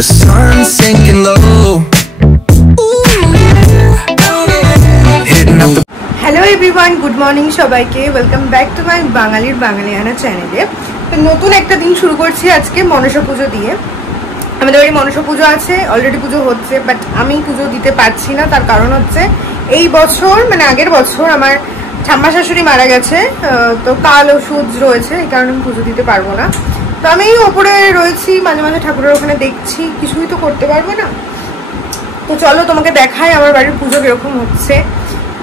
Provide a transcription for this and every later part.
the sun's sinking low. Hello everyone, good morning সবাইকে। Welcome back to my বাঙালির বাঙালিয়ানা চ্যানেলে। নতুন একটা দিন শুরু করছি আজকে মনসা পুজো দিয়ে। আমাদের বাড়ি মনসা পুজো আছে, অলরেডি পুজো হচ্ছে, বাট আমি পুজো দিতে পারছি না। তার কারণ হচ্ছে এই বছর মানে আগের বছর আমার ঠাম্মা শাশুড়ি মারা গেছে, তো কাল ওষুধ রয়েছে, এই কারণে আমি পুজো দিতে পারবো না। তো আমি ওপরে রয়েছি, মাঝে মাঝে ঠাকুরের ওখানে দেখছি, কিছুই তো করতে পারবো না। তো চলো তোমাকে দেখাই আমার বাড়ির পুজো কিরকম হচ্ছে,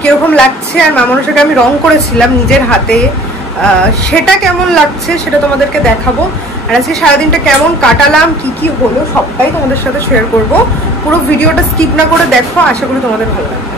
কিরকম লাগছে। আর মা মনসাকে আমি রং করেছিলাম নিজের হাতে, সেটা কেমন লাগছে সেটা তোমাদেরকে দেখাবো। আর আজকে সারাদিনটা কেমন কাটালাম, কি কি হলো সবটাই তোমাদের সাথে শেয়ার করব। পুরো ভিডিওটা স্কিপ না করে দেখো, আশা করি তোমাদের ভালো লাগবে।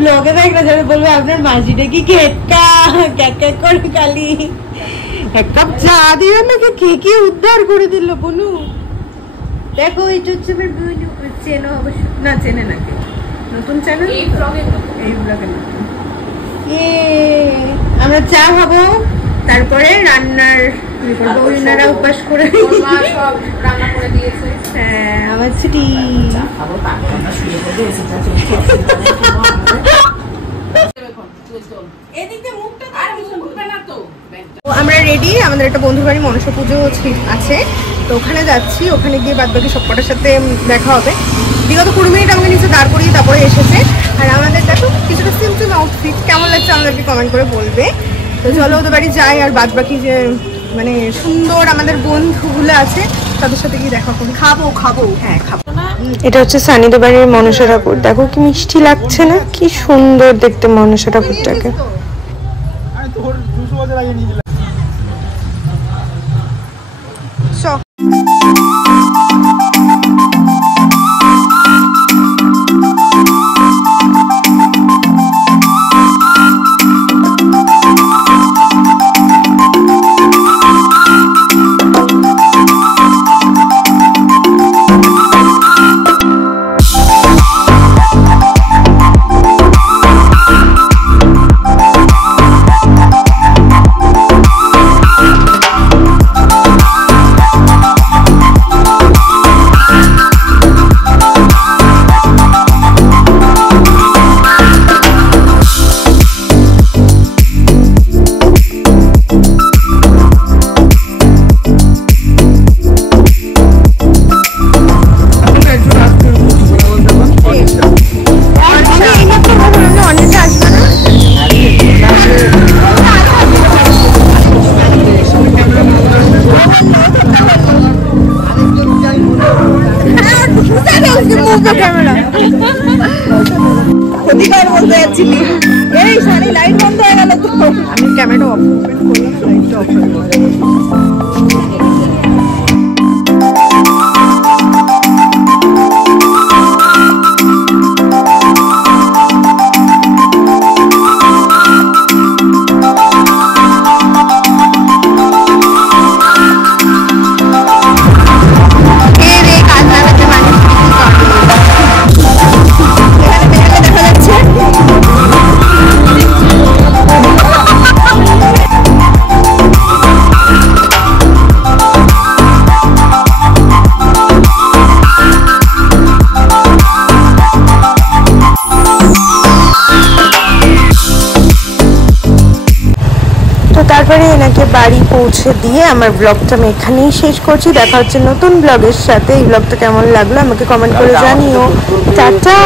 ব্লগে দেখলে যাবে বলবে আপনার মাঝিটা কি কেকা ক্যাক করে খালি এক কাপ চা দিয়ে আমাকে কে কে উদ্ধার করে দিল বনু। দেখো এটা হচ্ছে আমার বনু, চেনো অবশ্য না, চেনে না কেউ, নতুন চ্যানেল এই ব্লগে নতুন। আমরা চা খাবো, তারপরে রান্নার বউনারা উপাস করে সব রান্না করে দিয়েছে। হ্যাঁ আমার ছুটি। আমরা রেডি, আমাদের একটা বন্ধুর বাড়ি মনসা পুজো আছে, তো ওখানে যাচ্ছি। ওখানে গিয়ে বাদ বাকি সবকটার সাথে দেখা হবে। বিগত 20 মিনিট আমাকে নিচে দাঁড় করিয়ে তারপরে এসেছে। আর আমাদের দেখো কিছুটা সিম্পল আউটফিট, কেমন লাগছে আমাদেরকে কমেন্ট করে বলবে। তো চলো ওদের বাড়ি যাই, আর বাদ বাকি যে মানে সুন্দর আমাদের বন্ধুগুলো আছে তাদের সাথে গিয়ে দেখা করি। খাবো হ্যাঁ খাবো। এটা হচ্ছে সানিদের বাড়ির মনসা ঠাকুর, দেখো কি মিষ্টি লাগছে না, কি সুন্দর দেখতে মনসা ঠাকুরটাকে। ক্যামেরা ক্ষতিকর বলতে যাচ্ছিলি এই সানি লাইট বন্ধ হয়ে গেল তো আমি ক্যামেরা অফ করলাম লাইটটা অফ হয়ে গেল তারপরে এনাকে বাড়ি পৌঁছে দিয়ে আমার ব্লগটা আমি এখানেই শেষ করছি। দেখা হচ্ছে নতুন ব্লগের সাথে। এই ব্লগটা কেমন লাগলো আমাকে কমেন্ট করে জানিও। টাটা।